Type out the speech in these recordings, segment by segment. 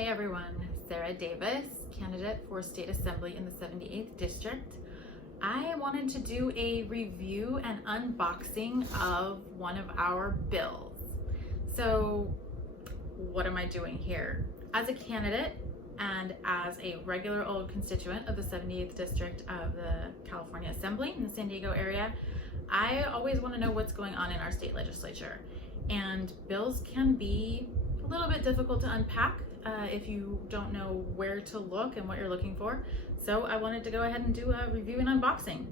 Hey everyone, Sarah Davis, candidate for State Assembly in the 78th District. I wanted to do a review and unboxing of one of our bills. So what am I doing here? As a candidate and as a regular old constituent of the 78th District of the California Assembly in the San Diego area, I always want to know what's going on in our state legislature. And bills can be a little bit difficult to unpack if you don't know where to look and what you're looking for. So I wanted to go ahead and do a review and unboxing.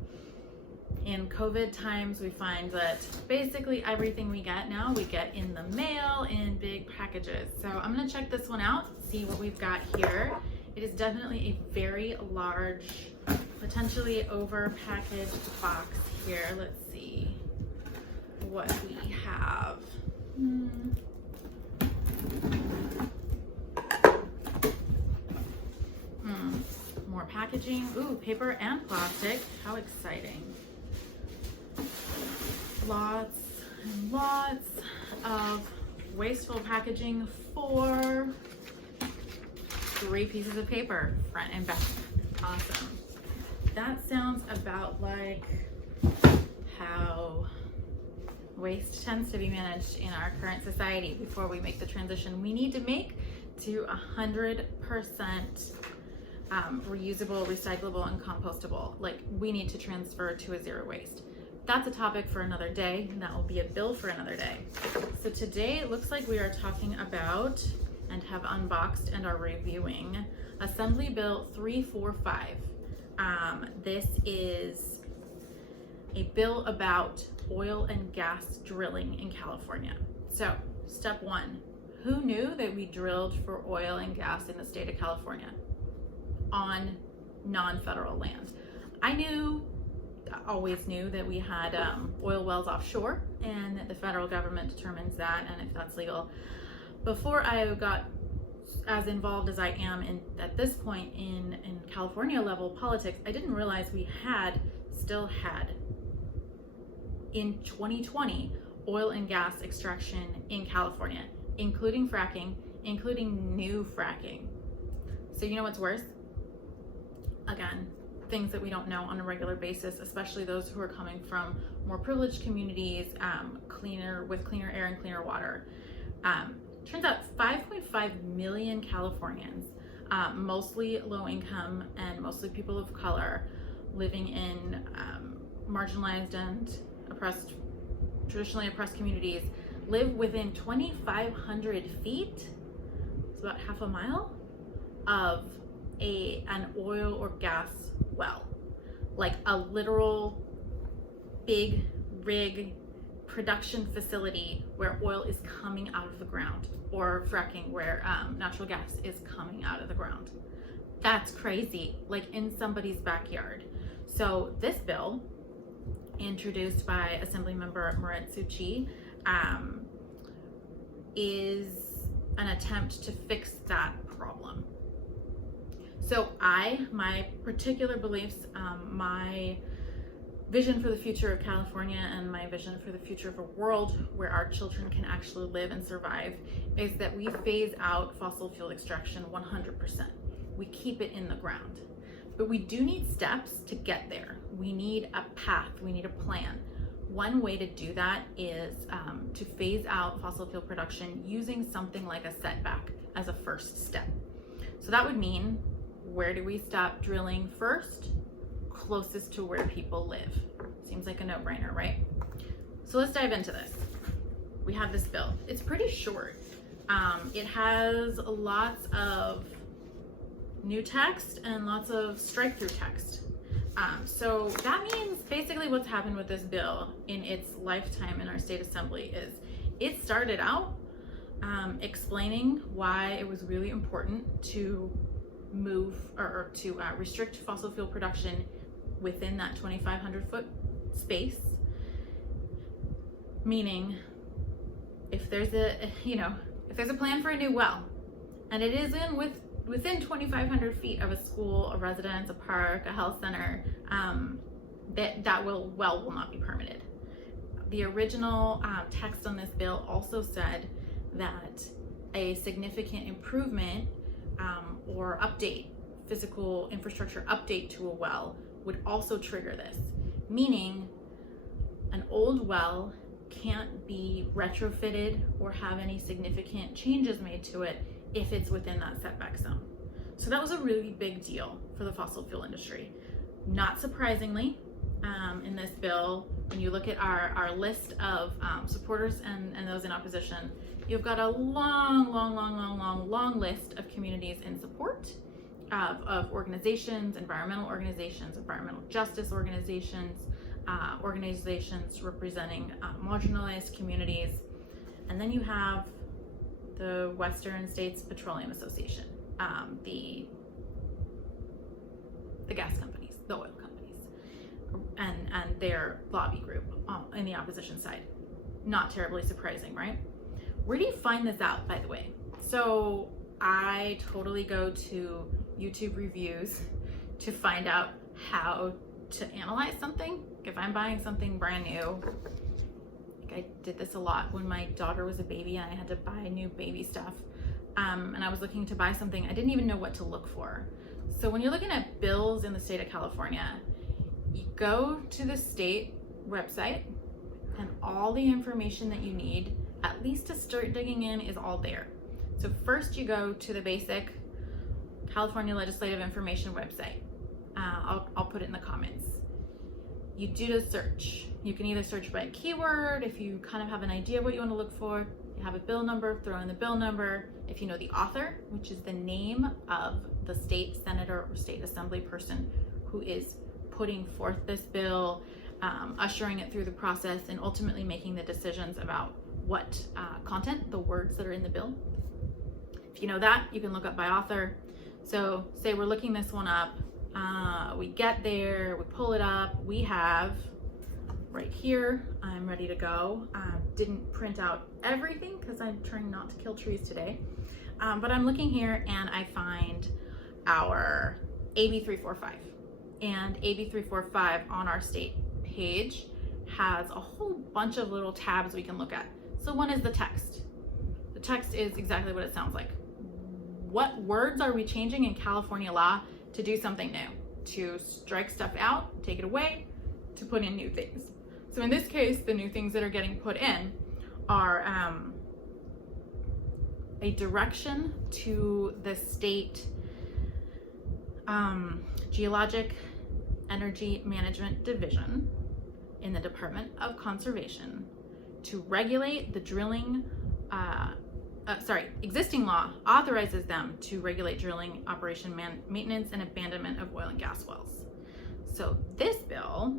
In COVID times, we find that basically everything we get now, we get in the mail in big packages. So I'm gonna check this one out, see what we've got here. It is definitely a very large, potentially over-packaged box here. Let's see what we have. More packaging. Ooh, paper and plastic. How exciting. Lots and lots of wasteful packaging for 3 pieces of paper, front and back. Awesome. That sounds about like how waste tends to be managed in our current society. Before we make the transition we need to make to 100% reusable, recyclable, and compostable. Like, we need to transfer to a zero waste. That's a topic for another day, and that will be a bill for another day. So today it looks like we are talking about and have unboxed and are reviewing Assembly Bill 345. This is a bill about oil and gas drilling in California. So step 1, who knew that we drilled for oil and gas in the state of California on non-federal land? I always knew that we had oil wells offshore, and that the federal government determines that and if that's legal. Before I got as involved as I am at this point in California level politics, I didn't realize we still had in 2020 oil and gas extraction in California, including fracking, including new fracking. So you know what's worse? Again, things that we don't know on a regular basis, especially those who are coming from more privileged communities, with cleaner air and cleaner water. Turns out 5.5 million Californians, mostly low income and mostly people of color, living in marginalized and traditionally oppressed communities, live within 2,500 feet, it's about half a mile, of an oil or gas well. Like a literal big rig production facility where oil is coming out of the ground, or fracking where natural gas is coming out of the ground. That's crazy, like in somebody's backyard. So this bill, introduced by Assemblymember Marit Suchi, is an attempt to fix that problem. So my particular beliefs, my vision for the future of California and my vision for the future of a world where our children can actually live and survive is that we phase out fossil fuel extraction 100%. We keep it in the ground. But we do need steps to get there. We need a path, we need a plan. One way to do that is to phase out fossil fuel production using something like a setback as a first step. So that would mean, where do we stop drilling first? Closest to where people live. Seems like a no-brainer, right? So let's dive into this. We have this bill. It's pretty short. It has lots of new text and lots of strike-through text. So that means basically what's happened with this bill in its lifetime in our state assembly is it started out explaining why it was really important to restrict fossil fuel production within that 2,500 foot space. Meaning, if there's a plan for a new well, and it is within 2,500 feet of a school, a residence, a park, a health center, that well will not be permitted. The original text on this bill also said that a significant improvement or update, physical infrastructure update to a well would also trigger this, meaning an old well can't be retrofitted or have any significant changes made to it if it's within that setback zone. So that was a really big deal for the fossil fuel industry. Not surprisingly, in this bill, when you look at our list of supporters and those in opposition, you've got a long list of communities in support of organizations, environmental justice organizations, organizations representing marginalized communities. And then you have the Western States Petroleum Association, the gas companies, the oil companies, and their lobby group in the opposition side. Not terribly surprising, right? Where do you find this out, by the way? So I totally go to YouTube reviews to find out how to analyze something. If I'm buying something brand new, I did this a lot when my daughter was a baby and I had to buy new baby stuff, and I was looking to buy something, I didn't even know what to look for. So when you're looking at bills in the state of California, you go to the state website and all the information that you need, at least to start digging in, is all there. So first you go to the basic California Legislative Information website. I'll put it in the comments. You do the search. You can either search by a keyword if you kind of have an idea of what you want to look for. You have a bill number, throw in the bill number. If you know the author, which is the name of the state senator or state assembly person who is putting forth this bill, ushering it through the process, and ultimately making the decisions about what content, the words that are in the bill. If you know that, you can look up by author. So say we're looking this one up, we get there, we pull it up, we have right here, I'm ready to go. Didn't print out everything because I'm trying not to kill trees today, but I'm looking here and I find our AB 345, and AB 345 on our state page has a whole bunch of little tabs we can look at. So one is the text. The text is exactly what it sounds like. What words are we changing in California law to do something new, to strike stuff out, take it away, to put in new things? So in this case, the new things that are getting put in are a direction to the state Geologic Energy Management Division in the Department of Conservation to regulate the drilling, existing law authorizes them to regulate drilling, operation, maintenance, and abandonment of oil and gas wells. So this bill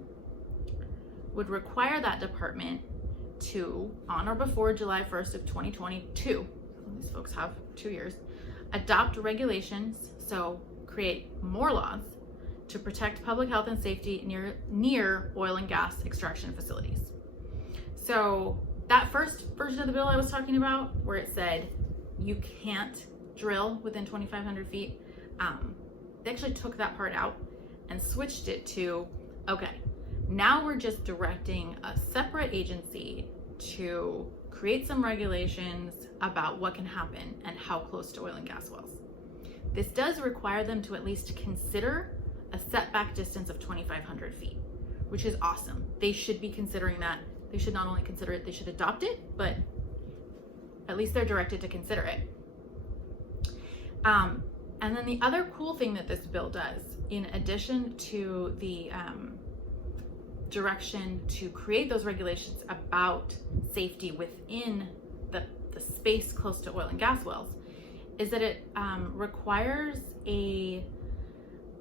would require that department to, on or before July 1st of 2022, these folks have 2 years, adopt regulations, so create more laws to protect public health and safety near oil and gas extraction facilities. So that first version of the bill I was talking about, where it said you can't drill within 2,500 feet, they actually took that part out and switched it to, okay, now we're just directing a separate agency to create some regulations about what can happen and how close to oil and gas wells. This does require them to at least consider a setback distance of 2,500 feet, which is awesome. They should be considering that. They should not only consider it, they should adopt it, but at least they're directed to consider it. And then the other cool thing that this bill does, in addition to the direction to create those regulations about safety within the space close to oil and gas wells, is that it requires a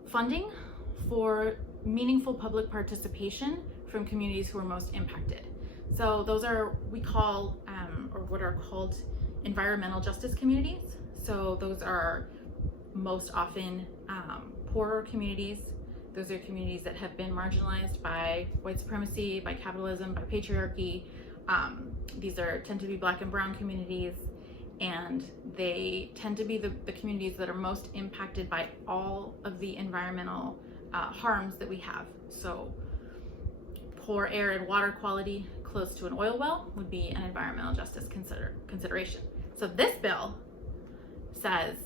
funding for meaningful public participation from communities who are most impacted. So those are, we call, or what are called environmental justice communities. So those are most often poorer communities. Those are communities that have been marginalized by white supremacy, by capitalism, by patriarchy. These tend to be Black and brown communities, and they tend to be the communities that are most impacted by all of the environmental harms that we have. So poor air and water quality close to an oil well would be an environmental justice consideration. So this bill says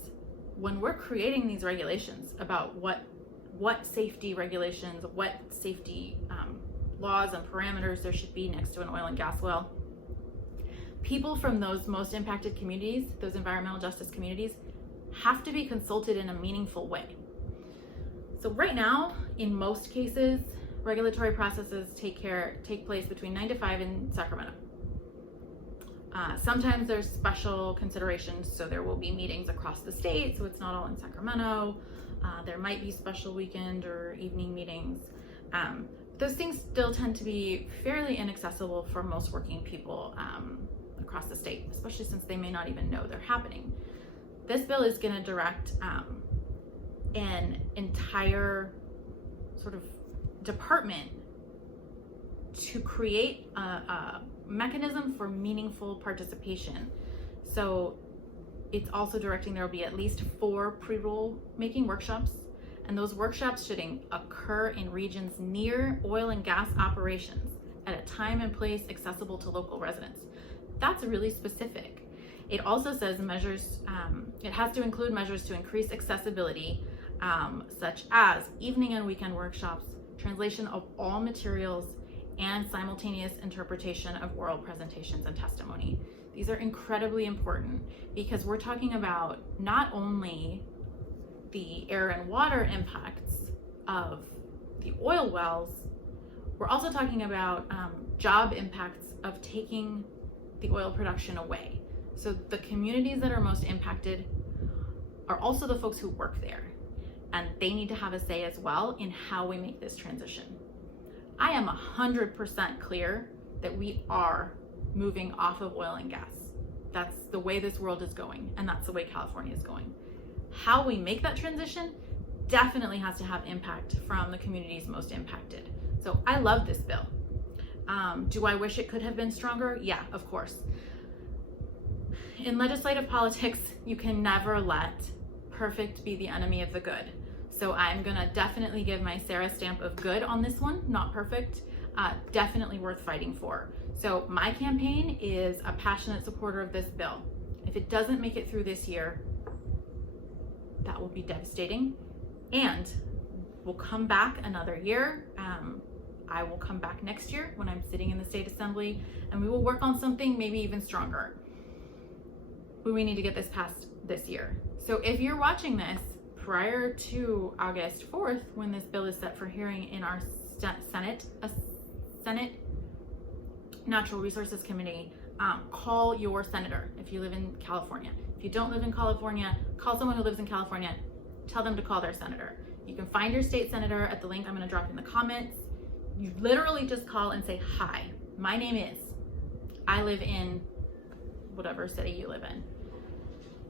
when we're creating these regulations about what safety regulations, what safety laws and parameters there should be next to an oil and gas well, people from those most impacted communities, those environmental justice communities, have to be consulted in a meaningful way. So right now, in most cases, regulatory processes take place between 9 to 5 in Sacramento. Sometimes there's special considerations, so there will be meetings across the state, so it's not all in Sacramento. There might be special weekend or evening meetings. Those things still tend to be fairly inaccessible for most working people across the state, especially since they may not even know they're happening. This bill is going to direct an entire sort of department to create a mechanism for meaningful participation. So it's also directing there will be at least 4 pre-rule making workshops, and those workshops should occur in regions near oil and gas operations at a time and place accessible to local residents. That's really specific. It also says measures, it has to include measures to increase accessibility, such as evening and weekend workshops, translation of all materials, and simultaneous interpretation of oral presentations and testimony. These are incredibly important because we're talking about not only the air and water impacts of the oil wells, we're also talking about job impacts of taking the oil production away. So the communities that are most impacted are also the folks who work there, and they need to have a say as well in how we make this transition. I am 100% clear that we are moving off of oil and gas. That's the way this world is going, and that's the way California is going. How we make that transition definitely has to have impact from the communities most impacted. So I love this bill. Do I wish it could have been stronger? Yeah, of course. In legislative politics, you can never let perfect be the enemy of the good. So I'm gonna definitely give my Sarah stamp of good on this one, not perfect, definitely worth fighting for. So my campaign is a passionate supporter of this bill. If it doesn't make it through this year, that will be devastating. And we'll come back another year. I will come back next year when I'm sitting in the state assembly, and we will work on something maybe even stronger. But we need to get this passed this year. So if you're watching this prior to August 4th, when this bill is set for hearing in our Senate Natural Resources Committee, call your senator if you live in California. If you don't live in California, call someone who lives in California. Tell them to call their senator. You can find your state senator at the link I'm going to drop in the comments. You literally just call and say, hi, my name is, I live in whatever city you live in.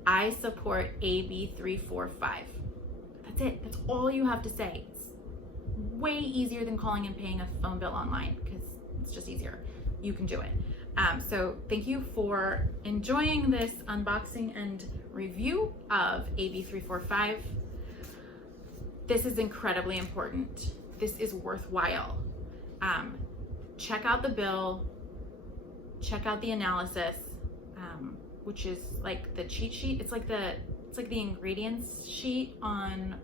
I support AB 345. That's it. That's all you have to say. It's way easier than calling and paying a phone bill online because it's just easier. You can do it. So thank you for enjoying this unboxing and review of AB 345. This is incredibly important. This is worthwhile. Check out the bill, check out the analysis, which is like the cheat sheet. It's like the ingredients sheet on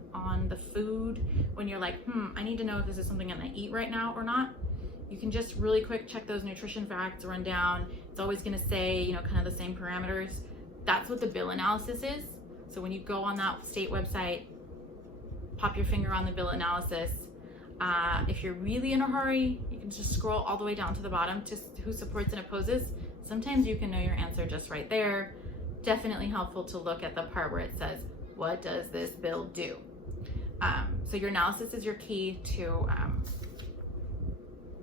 the food when you're like, I need to know if this is something I'm gonna eat right now or not. You can just really quick check those nutrition facts, run down. It's always gonna say, kind of the same parameters. That's what the bill analysis is. So when you go on that state website, pop your finger on the bill analysis. If you're really in a hurry, you can just scroll all the way down to the bottom to who supports and opposes. Sometimes you can know your answer just right there. Definitely helpful to look at the part where it says, what does this bill do? So your analysis is your key to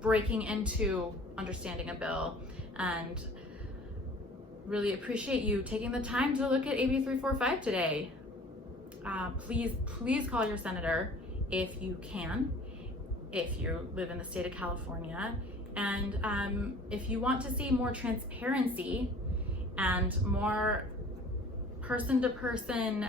breaking into understanding a bill, and really appreciate you taking the time to look at AB 345 today. Please call your senator if you can, if you live in the state of California. And if you want to see more transparency and more person-to-person,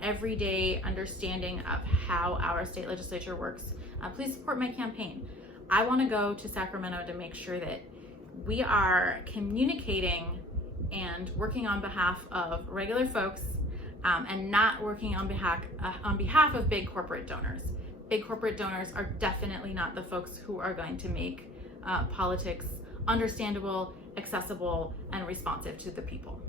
everyday understanding of how our state legislature works, please support my campaign. I want to go to Sacramento to make sure that we are communicating and working on behalf of regular folks and not working on behalf of big corporate donors. Big corporate donors are definitely not the folks who are going to make politics understandable, accessible, and responsive to the people.